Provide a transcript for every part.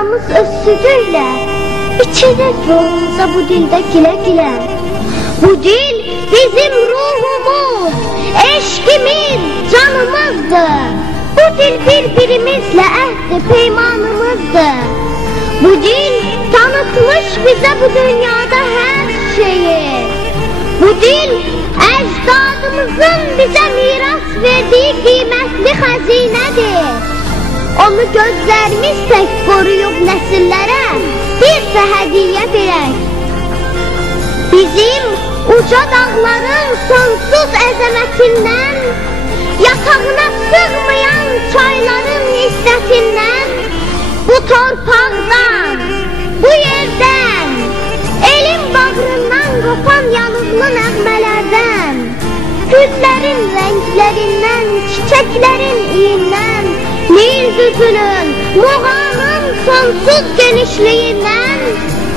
anamız öz südüyle içirir bu dilde güle güle. Bu dil bizim ruhumuz, eşkimiz, canımızdır. Bu dil birbirimizle ehdi peymanımızdır. Bu dil tanıtmış bize bu dünyada her şeyi. Bu dil ecdadımızın bize miras verdiği kıymetli hazinedir. Onu gözlerimiz tek koruyup nesillere bir de hediye verək. Bizim uca dağların sonsuz əzəmətindən, yatağına sığmayan çayların izzətindən, bu torpaqdan, bu yerdən, elin bağrından qopan yanıqlı nəğmələrdən, güllərin rənglərindən, çiçəklərin iyindən, Nil düzünün, muğanın sonsuz genişliyindən,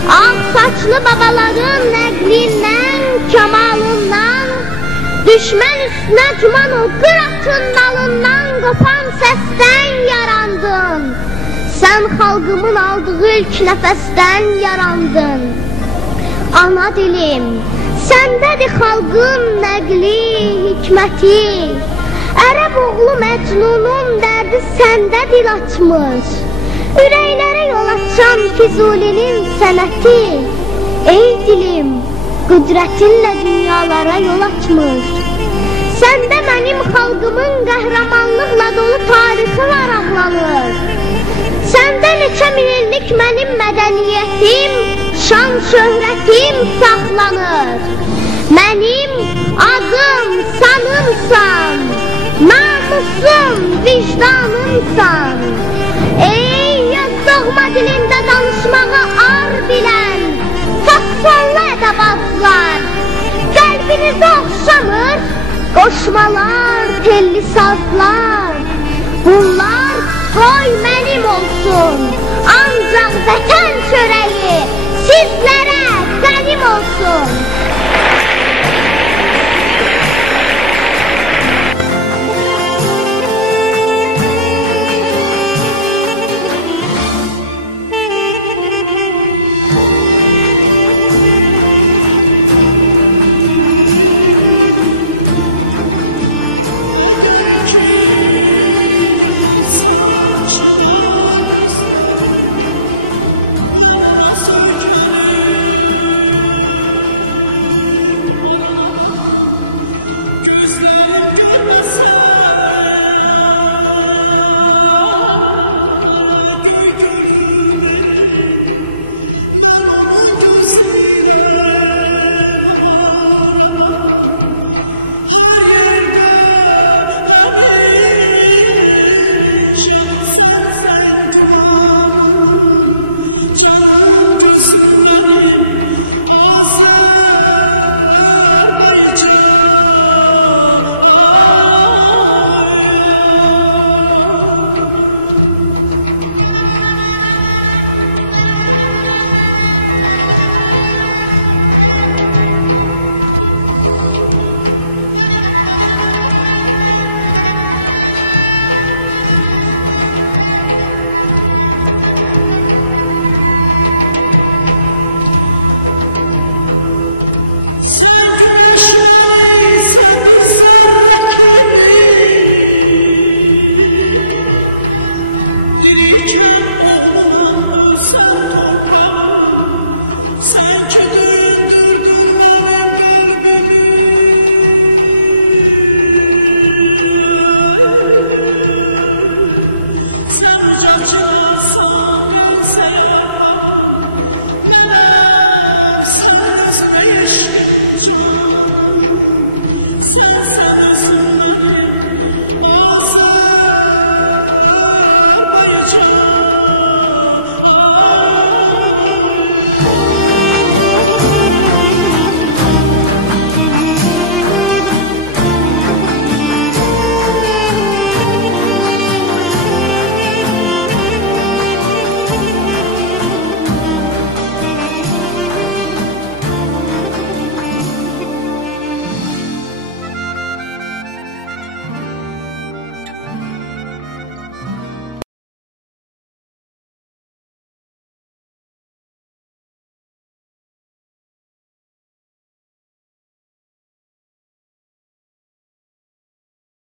Ağ saçlı babaların nəqlindən, kamalından, Düşmən üstünə cuman o qıratın dalından qopan səsdən yarandın. Sən xalqımın aldığı ilk nəfəsdən yarandın. Ana dilim, səndədir xalqın nəqli, hikməti. Ərəb oğlu Məcnunun dərdi səndə dil açmış. Ürəklərə yol açan Füzulinin sənəti. Ey dilim, qüdrətinlə dünyalara yol açmış. Səndə mənim xalqımın qəhrəmanlıqla dolu tarixi varaqlanır. Səndə neçə min illik mənim mədəniyyətim, şan şöhrətim saxlanır. Mənim adım sanımsan, namusum vicdanımsan. Ey öz doğma dilində danışmağı ar bilən, faksonlu ədəbazlar, qəlbinizə oxşamır, qoşmalar, telli sazlar. Bunlar qoy mənim olsun, ancaq vətən çörəyi sizlərə qənim olsun.